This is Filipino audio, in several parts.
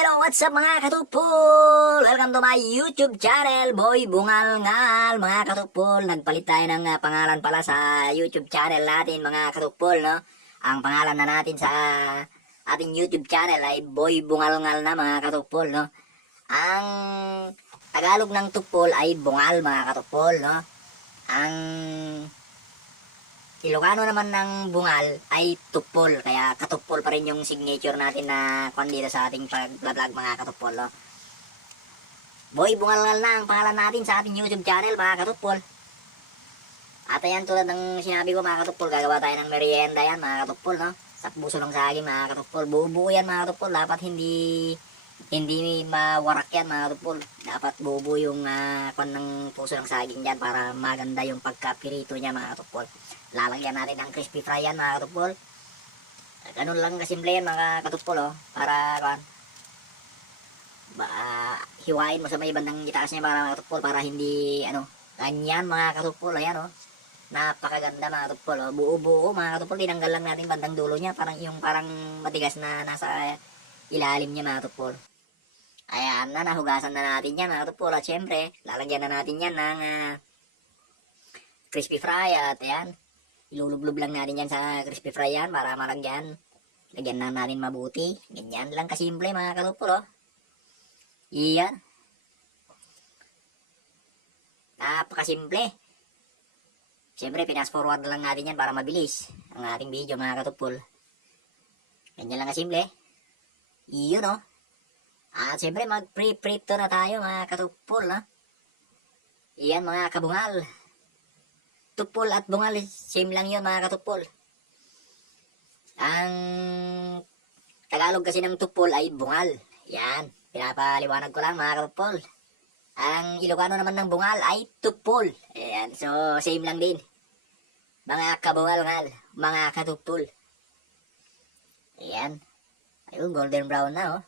Hello, what's up mga katupol? Welcome to my YouTube channel, Boy Bungalngal. Mga katupol, nagpalit tayo ng pangalan pala sa YouTube channel natin mga katupol, no? Ang pangalan na natin sa ating YouTube channel ay Boy Bungalngal na mga katupol, no? Ang Tagalog ng tupol ay bungal mga katupol, no? Ang Ilocano naman ng bungal ay tupol, kaya katupol pa rin yung signature natin na kung dito sa ating pag-vlog mga katupol, no? Boy Bungalngal na ang pangalan natin sa ating YouTube channel mga katupol. At ayan, tulad ng sinabi ko mga katupol, gagawa tayo ng merienda yan mga katupol, no? Sa puso ng saging mga katupol, buo-buo yan mga katupol, dapat hindi mawarak yan mga katupol. Dapat buo-buo yung kwan ng puso ng saging dyan para maganda yung pagkapirito niya mga katupol. Lalagyan natin ng crispy fry yan mga katupol. Ganun lang kasimple yan mga katupol, oh. Para hiwain mo sa may bandang itaas niya mga katupol para hindi ganyan mga katupol. Ayan, oh. Napakaganda mga katupol, oh. Buo-buo mga katupol. Tinanggal lang natin bandang dulo niya, parang matigas na nasa ilalim niya mga katupol. Ayan na, nahugasan na natin yan mga katupol. At syempre, lalagyan na natin yan ng crispy fry. At ayan, ilulublob lang natin yan sa crispy fry yan para malagyan. Lagyan na natin mabuti. Ganyan lang kasimple mga katupol, oh. Iyan. Napakasimple. Siyempre, pinas forward lang natin yan para mabilis ang ating video mga katupol. Ganyan lang kasimple. Iyon, oh. At siyempre, mag-pre-prito na tayo mga katupol, no? Iyan mga kabungal. Tupol at bungal, same lang yun mga katupol. Ang Tagalog kasi ng tupol ay bungal. Yan, pinapaliwanag ko lang mga katupol. Ang Ilocano naman ng bungal ay tupol. Ayan, so same lang din. Mga kabungal-ngal, mga katupol. Ayan. Ayun, golden brown na, oh.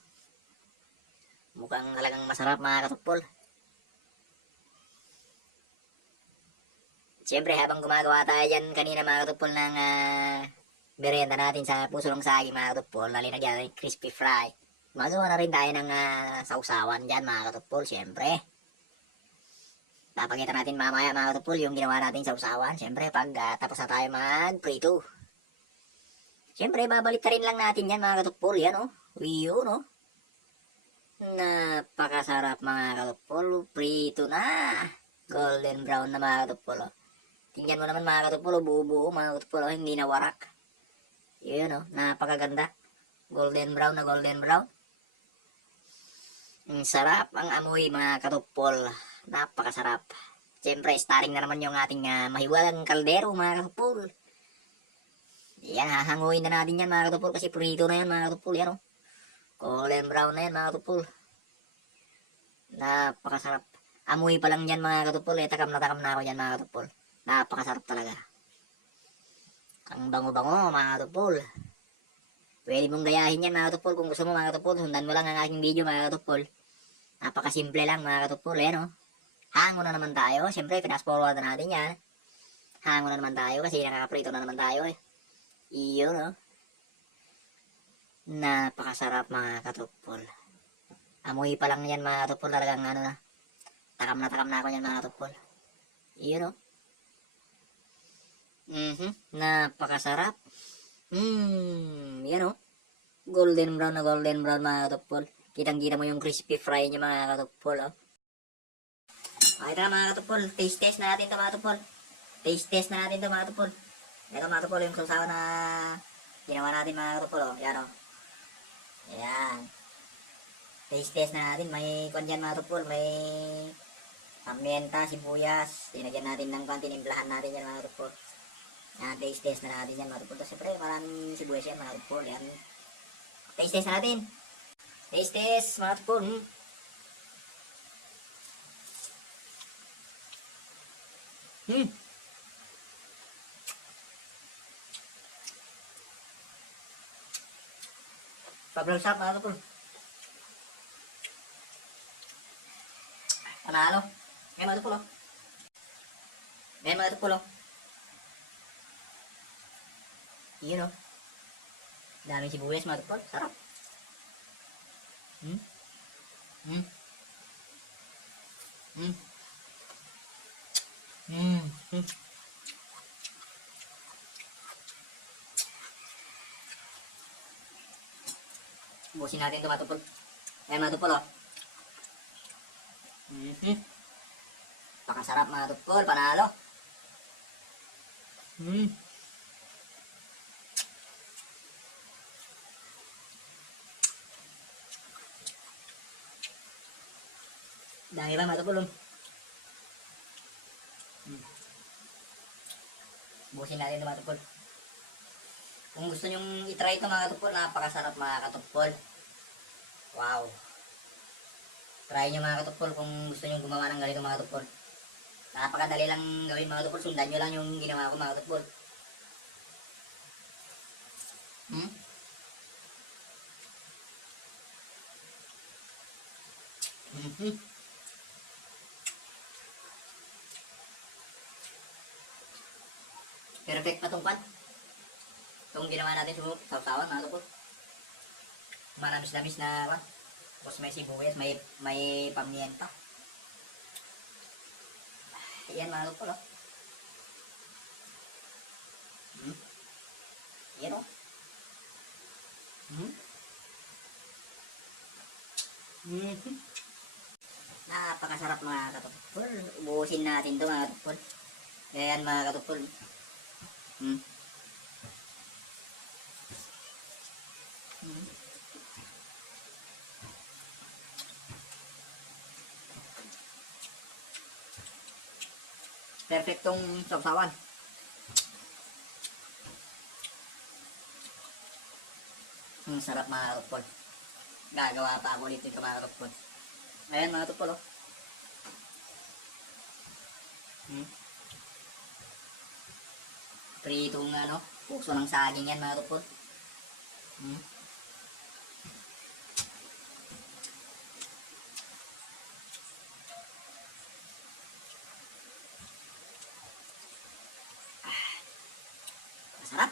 Mukhang talagang masarap mga katupol. Siyempre, habang gumagawa tayo dyan kanina mga katupol ng merienda natin sa puso ng saging mga katupol, nalinagyan natin crispy fry. Magawa na rin tayo ng sausawan dyan mga katupol, siyempre. Papakita natin mamaya mga katupol yung ginawa natin sausawan. Siyempre, pag tapos na tayo mag-prito. Siyempre, babalik na rin lang natin yan mga katupol. Yan, oh. Wiyo, no? Napakasarap mga katupol. Prito na. Golden brown na mga katupol, oh. Tingnan mo naman mga katupol, buo-buo mga katupol, oh. Hindi na warak. Yun, oh. Napakaganda. Golden brown na golden brown. Ang sarap ang amoy mga katupol. Napakasarap. Siyempre, starring na naman yung ating mahiwagang kaldero mga katupol. Yan, hahanguin na natin yan mga katupol kasi prito na yan mga katupol. Yan, oh. Golden brown na yan mga katupol. Napakasarap. Amoy pa lang yan mga katupol. Takam na ako yan mga katupol. Napakasarap talaga. Ang bango-bango mga katupol. Pwede mong gayahin yan mga katupol. Kung gusto mo mga katupol, sundan mo lang ang aking video mga katupol. Napakasimple lang mga katupol. Yan, oh. Hango na naman tayo. Siyempre, fast forward na natin yan. Hango na naman tayo kasi nakakaprito na naman tayo, eh. Iyon, oh. Napakasarap mga katupol. Amoy pa lang yan mga katupol. Talagang takam na ako yan mga katupol. Iyon, oh. Napakasarap. Yan, oh. Golden brown na golden brown mga katupol. Kitang-kita mo yung crispy fry niya mga katupol, oh. Okay, tara mga katupol. Taste test na natin ito mga katupol. Taste test na natin ito mga katupol. Ito mga katupol yung sausawan na ginawa natin mga katupol, oh. Yan, oh. Ayan. Taste test na natin. May kwan dyan mga katupol. May pamienta, sibuyas. Dinagyan natin ng kwan. Tinimplahan natin yan mga katupol. Yan, taste test na natin yan mga katupol. Siyempre, maraming sibuyas yan mga katupol. Yan. Taste test na natin. Taste test mga katupol. Sobrang sarap mga katupol. Panalo. Ngayon mga katupol, oh. Ngayon mga katupol, oh. Yun, oh. Daming sibuyas mga katupol. Sarap. Hmm? Hmm? Hmm? Hmm? Hmm? Busin natin ito mga tupol. Ayan mga tupol oh. Mm-hmm. Pakasarap mga tupol, panalo. Hmm. Dami pa mga tupol. Hmm. Busin natin ito mga tupol. Kung gusto nyong itry ito mga katupol, napakasarap mga katupol. Wow. Try nyo mga katupol kung gusto nyong gumawa ng ganito mga katupol. Napakadali lang gawin mga katupol. Sundan nyo lang yung ginawa ko mga katupol. Hmm? Mm-hmm. Perfect na tungkad. Itong ginawa natin sa sausawan mga katupol. Manamis-namis na pa. Tapos may sibuyas, may pamienta. Ayan mga katupol oh. Hmm? Ayan oh. Hmm? Mm-hmm. Napakasarap mga katupol. Ubusin natin ito mga katupol. Ayan mga katupol. Hmm? Hmm? Perfectong sausawan. Sarap mga katupol. Gagawa pa ako ulit nito mga katupol. Ayan mga katupol oh. Hmm? Pritong ano, puso ng saging yan mga katupol. Hmm? Masarap.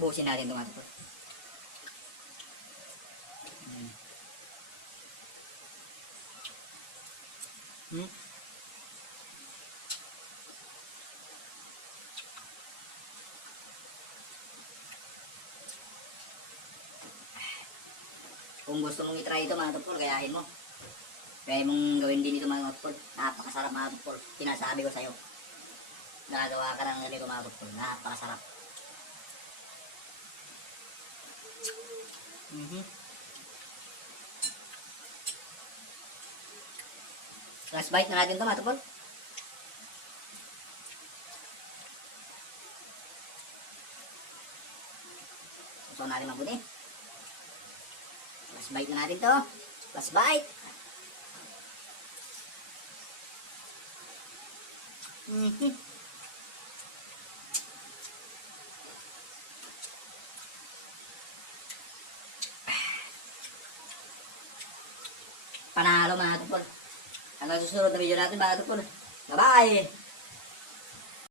Busin natin ito mga katupol. Hmm? Kung gusto mong itry ito mga katupol, kayahin mo. Kaya mong gawin din ito mga katupol. Napakasarap mga katupol. Sinasabi ko sa'yo. Gagawa ka ng ganito mga katupol. Napakasarap. Mm-hmm. Last bite na natin ito mga katupol. Gusto natin mabuti. Last bite na natin ito. Last bite. Mm-hmm. Panalo mga katupol. Hanggang susunod na video natin mga katupol. Bye-bye!